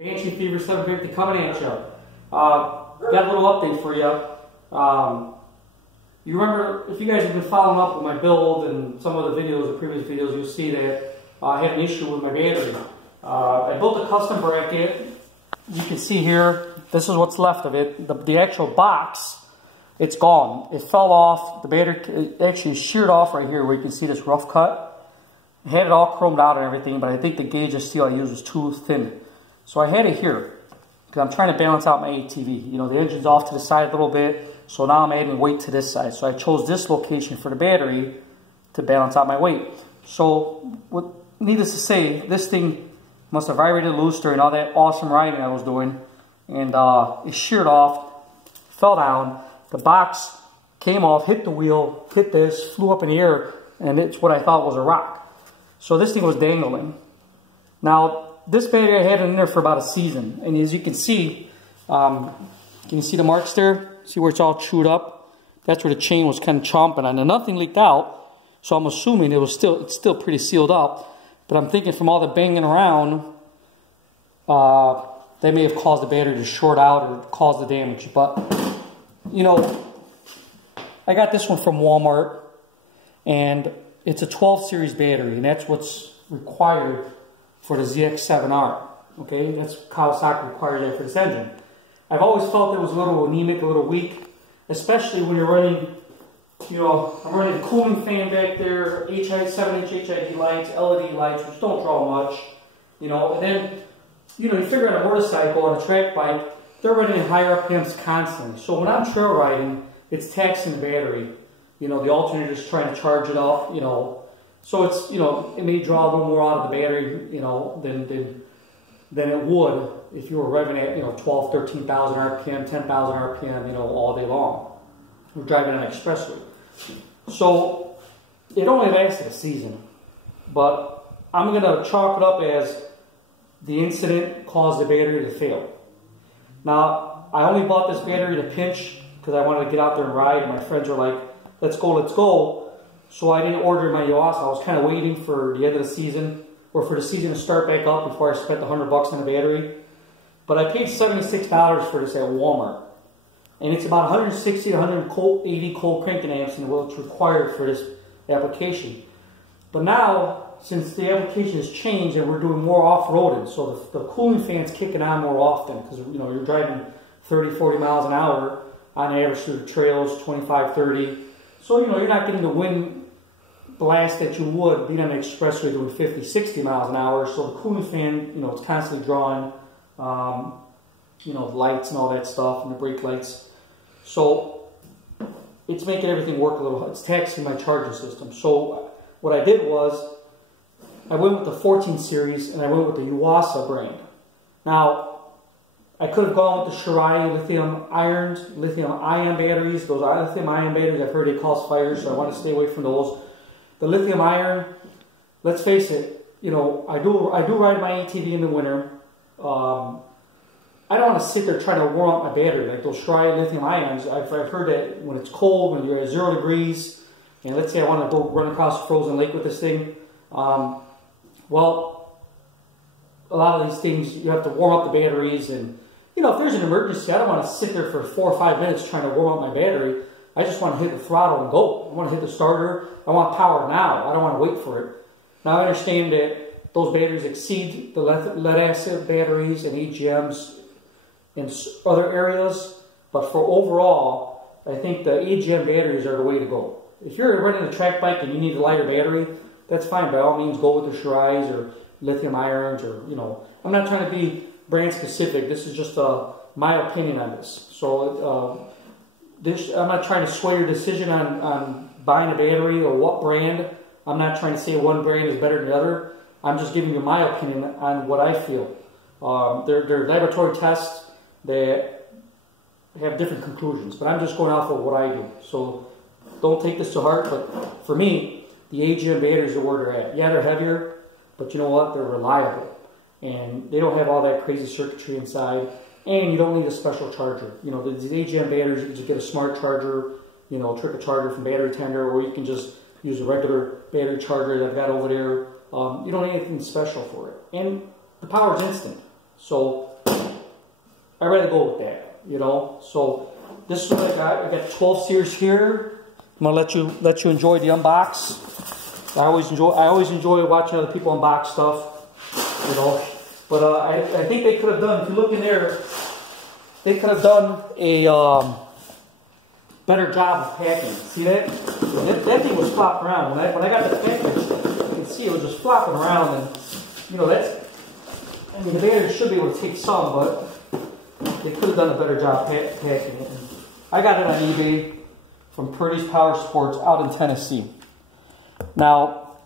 Banshee Fever 750 coming at you. Got a little update for you. You remember, if you guys have been following up with my build and some of the videos, the previous videos, you'll see that I had an issue with my battery. I built a custom bracket. You can see here, this is what's left of it. The actual box, it's gone. It fell off. The battery it actually sheared off right here where you can see this rough cut. I had it all chromed out and everything, but I think the gauge of steel I used was too thin. So I had it here because I'm trying to balance out my ATV. You know, the engine's off to the side a little bit, so now I'm adding weight to this side. So I chose this location for the battery to balance out my weight. So, needless to say, this thing must have vibrated loose during all that awesome riding I was doing, and it sheared off, fell down. The box came off, hit the wheel, hit this, flew up in the air, and it's what I thought was a rock. So this thing was dangling. Now, this battery I had in there for about a season, and as you can see the marks there? See where it's all chewed up? That's where the chain was kind of chomping on, and nothing leaked out, so I'm assuming it's still pretty sealed up. But I'm thinking from all the banging around, they may have caused the battery to short out or cause the damage. But, you know, I got this one from Walmart, and it's a 12 series battery, and that's what's required for the ZX7R. Okay, that's Kawasaki requires that for this engine. I've always felt it was a little anemic, a little weak, especially when you're running, you know, I'm running a cooling fan back there, 7-inch HID lights, LED lights, which don't draw much, you know, and then, you know, you figure out a motorcycle and a track bike, they're running at high RPMs constantly. So when I'm trail riding, it's taxing the battery. You know, the alternator's trying to charge it up, you know. So it's, you know, it may draw a little more out of the battery, you know, than it would if you were revving at, you know, 12, 13,000 RPM, 10,000 RPM, you know, all day long. We're driving on an expressway. So it only lasted a season. But I'm going to chalk it up as the incident caused the battery to fail. Now, I only bought this battery to pinch because I wanted to get out there and ride, and my friends were like, let's go, let's go. So I didn't order my yuasa. I was kind of waiting for the end of the season, or for the season to start back up before I spent the $100 on the battery. But I paid $76 for this at Walmart. And it's about 160 to 180 cold cranking amps in what's required for this application. But now, since the application has changed and we're doing more off-roading, so the cooling fan's kicking on more often because, you know, you're driving 30, 40 miles an hour on average through the trails, 25, 30. So, you know, you're not getting the wind blast that you would being on an expressway doing 50, 60 miles an hour. So the cooling fan, you know, it's constantly drawing, you know, lights and all that stuff, and the brake lights. So it's making everything work a little, it's taxing my charging system. So what I did was, I went with the 14 series, and I went with the Yuasa brand. Now, I could have gone with the Shirai lithium-ion batteries. Those are lithium-ion batteries. I've heard they cause fires, so I want to stay away from those. The lithium-ion, let's face it, you know, I do ride my ATV in the winter. I don't want to sit there trying to warm up my battery like those Shirai lithium-ions. I've heard that when it's cold, when you're at 0 degrees, and let's say I want to go run across a frozen lake with this thing, well, a lot of these things, you have to warm up the batteries, and, you know, if there's an emergency, I don't want to sit there for 4 or 5 minutes trying to warm up my battery. I just want to hit the throttle and go. I want to hit the starter. I want power now. I don't want to wait for it. Now, I understand that those batteries exceed the lead-acid batteries and AGMs in other areas, but for overall, I think the AGM batteries are the way to go. If you're running a track bike and you need a lighter battery, that's fine. By all means, go with the Shirais or lithium irons, or, you know, I'm not trying to be brand specific. This is just my opinion on this. So I'm not trying to sway your decision on buying a battery or what brand. I'm not trying to say one brand is better than the other. I'm just giving you my opinion on what I feel. They're laboratory tests that have different conclusions, but I'm just going off of what I do. So don't take this to heart, but for me, the AGM batteries are where they're at. Yeah, they're heavier, but you know what? They're reliable. And they don't have all that crazy circuitry inside. And you don't need a special charger. You know, these AGM batteries, you can just get a smart charger, you know, trick a charger from Battery Tender, or you can just use a regular battery charger that I've got over there. You don't need anything special for it. And the power is instant. So I'd rather go with that, you know. So this is what I got. I got 12 series here. I'm gonna let you enjoy the unbox. I always enjoy watching other people unbox stuff, you know. But I think they could have done, if you look in there, they could have done a better job of packing. See that? That thing was flopping around. When I got the package, you can see it was just flopping around, and you know I mean, the battery should be able to take some, but they could have done a better job packing it. And I got it on eBay from Purdy's Power Sports out in Tennessee. Now,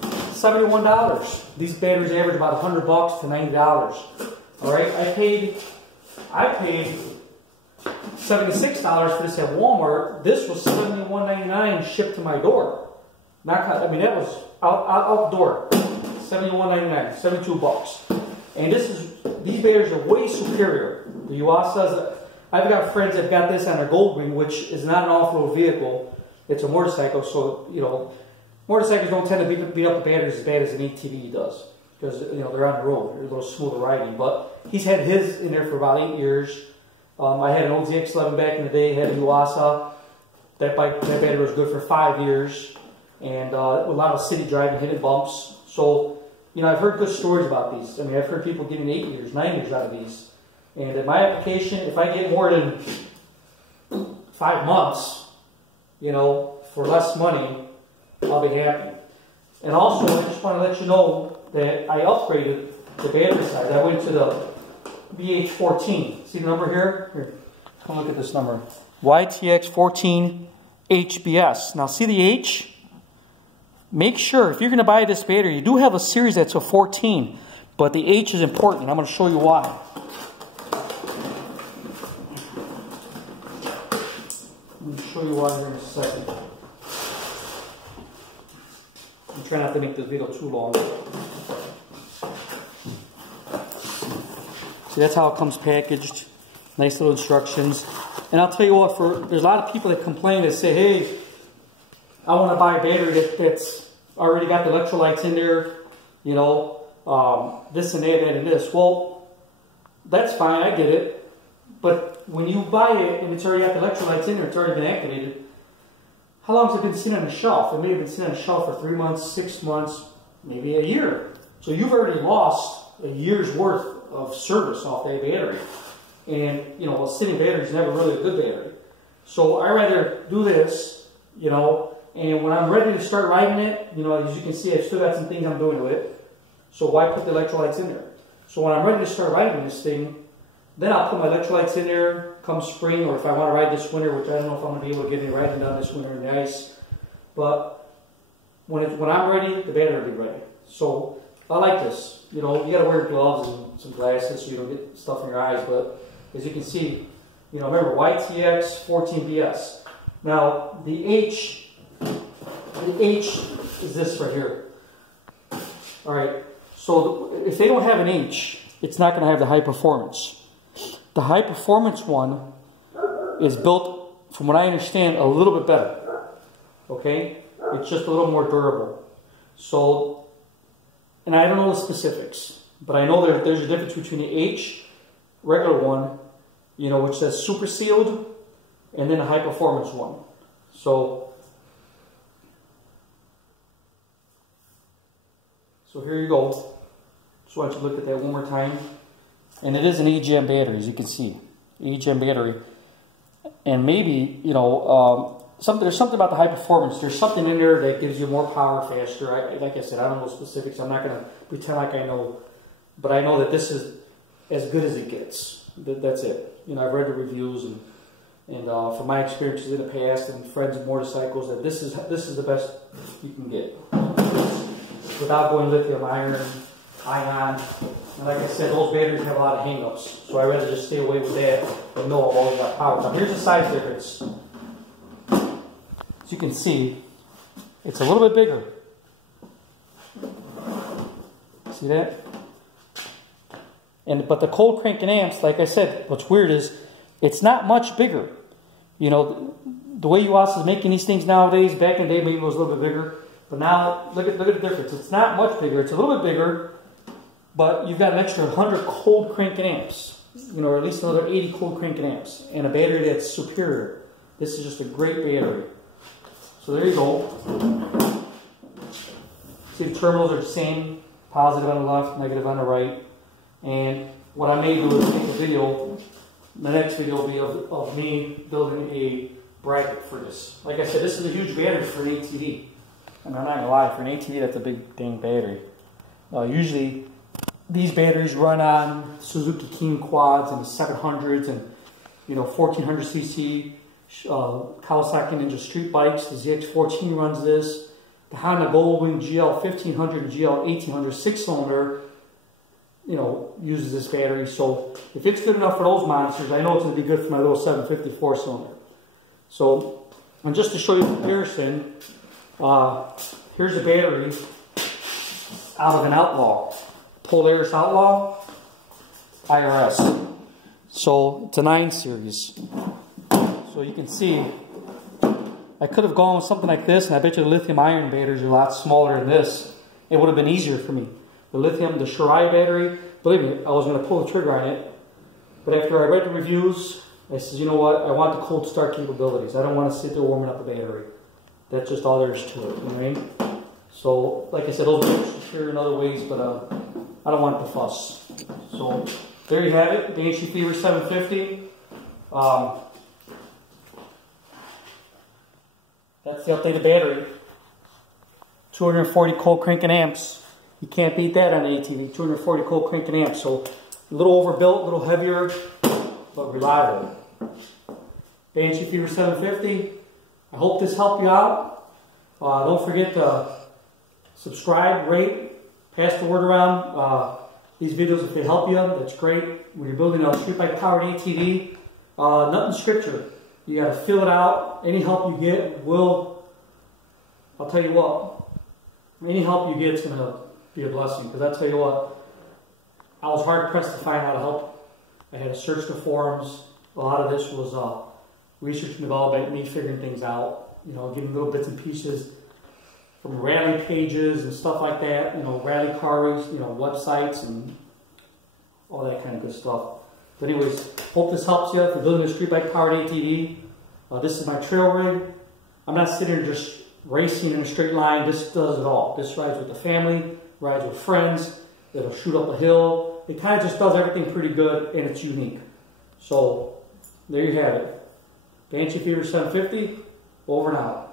$71. These batteries average about $100 to $90. All right, I paid $76 for this at Walmart. This was $71.99 shipped to my door. I mean, that was out the door. $71.99, $72. And these batteries are way superior. The yuasas. I've got friends that got this on their Goldwing, which is not an off-road vehicle. It's a motorcycle, so you know, motorcycles don't tend to beat up the batteries as bad as an ATV does, because you know they're on the road, they're a little smoother riding. But he's had his in there for about 8 years. I had an old ZX7 back in the day, had a yuasa. That battery was good for 5 years, and a lot of city driving, hitting bumps. So, you know, I've heard good stories about these. I mean, I've heard people getting 8 years, 9 years out of these. And in my application, if I get more than 5 months, you know, for less money, I'll be happy. And also, I just want to let you know that I upgraded the battery size. I went to the BH14. See the number here? Here, come look at this number. YTX14 HBS. Now see the H? Make sure, if you're going to buy this battery, you do have a series that's a 14, but the H is important. I'm going to show you why. Let me show you why here in a second. I'm trying not to make this video too long. See, that's how it comes packaged. Nice little instructions. And I'll tell you what, there's a lot of people that complain that say, hey, I want to buy a battery that's already got the electrolytes in there, you know, this and that and this. Well, that's fine, I get it. But when you buy it and it's already got the electrolytes in there, it's already been activated, how long has it been sitting on the shelf? It may have been sitting on the shelf for 3 months, 6 months, maybe a year. So you've already lost a year's worth of service off that battery. And, you know, a sitting battery is never really a good battery. So I rather do this, you know, and when I'm ready to start riding it, you know, as you can see, I've still got some things I'm doing to it. So why put the electrolytes in there? So when I'm ready to start riding this thing, then I'll put my electrolytes in there come spring, or if I want to ride this winter, which I don't know if I'm going to be able to get any riding done this winter in the ice. But when I'm ready, the battery will be ready. So I like this. You know, you got to wear gloves and some glasses so you don't get stuff in your eyes. But as you can see, you know, remember YTX 14BS. Now the H is this right here. All right. So if they don't have an H, it's not going to have the high performance. The high performance one is built, from what I understand, a little bit better. Okay? It's just a little more durable. So, and I don't know the specifics, but I know there's a difference between the H, regular one, you know, which says super sealed, and then a high performance one. So here you go. Just want you to look at that one more time. And it is an AGM battery, as you can see. AGM battery. And maybe, you know, there's something about the high performance. There's something in there that gives you more power faster. Like I said, I don't know specifics. I'm not going to pretend like I know. But I know that this is as good as it gets. That's it. You know, I've read the reviews and from my experiences in the past and friends of motorcycles, that this is the best you can get. Without going lithium ion. And like I said, those batteries have a lot of hang-ups, so I'd rather just stay away with that and know I've always got power. Now here's the size difference. As you can see, it's a little bit bigger. See that? But the cold cranking amps, like I said, what's weird is it's not much bigger. You know, the way yuasa is making these things nowadays, back in the day maybe it was a little bit bigger, but now look at the difference. It's not much bigger. It's a little bit bigger. But you've got an extra 100 cold cranking amps. you know, or at least another 80 cold cranking amps, and a battery that's superior. This is just a great battery. So there you go. See, the terminals are the same, positive on the left, negative on the right. And what I may do is make a video. The next video will be of me building a bracket for this. Like I said, this is a huge battery for an ATV. And I'm not gonna lie, for an ATV, that's a big dang battery. Usually, these batteries run on Suzuki King quads and the 700s and 1400cc Kawasaki Ninja street bikes. The ZX14 runs this. The Honda Goldwing GL1500 and GL1800 6-cylinder, uses this battery. So if it's good enough for those monsters, I know it's going to be good for my little 750 4-cylinder. So, and just to show you the comparison, here's a battery out of an Outlaw, Polaris Outlaw IRS. So it's a 9 series. So you can see, I could have gone with something like this, and I bet you the lithium ion batteries are a lot smaller than this. It would have been easier for me. The Shirai battery, believe me, I was going to pull the trigger on it, but after I read the reviews, I said, you know what, I want the cold start capabilities. I don't want to sit there warming up the battery. That's just all there is to it, you know what I mean? So, like I said, those are superior in other ways, but I don't want the fuss. So, there you have it, Banshee Fever 750. That's the updated battery. 240 cold cranking amps. You can't beat that on an ATV. 240 cold cranking amps. So a little overbuilt, a little heavier, but reliable. Banshee Fever 750. I hope this helped you out. Don't forget to subscribe, rate, pass the word around. These videos, if they help you, that's great. When you're building a street bike powered ATV, nothing scripture. You got to fill it out. Any help you get will, I'll tell you what, any help you get is going to be a blessing. Because I'll tell you what, I was hard pressed to find how to help. I had to search the forums. A lot of this was research and development, me figuring things out, getting little bits and pieces from rally pages and stuff like that, rally cars, websites and all that kind of good stuff. But anyways, hope this helps you if you're building a street bike powered ATV. This is my trail rig. I'm not sitting here just racing in a straight line. This does it all. This rides with the family, rides with friends. It'll shoot up a hill. It kind of just does everything pretty good, and it's unique. So there you have it. Banshee Fever 750, over and out.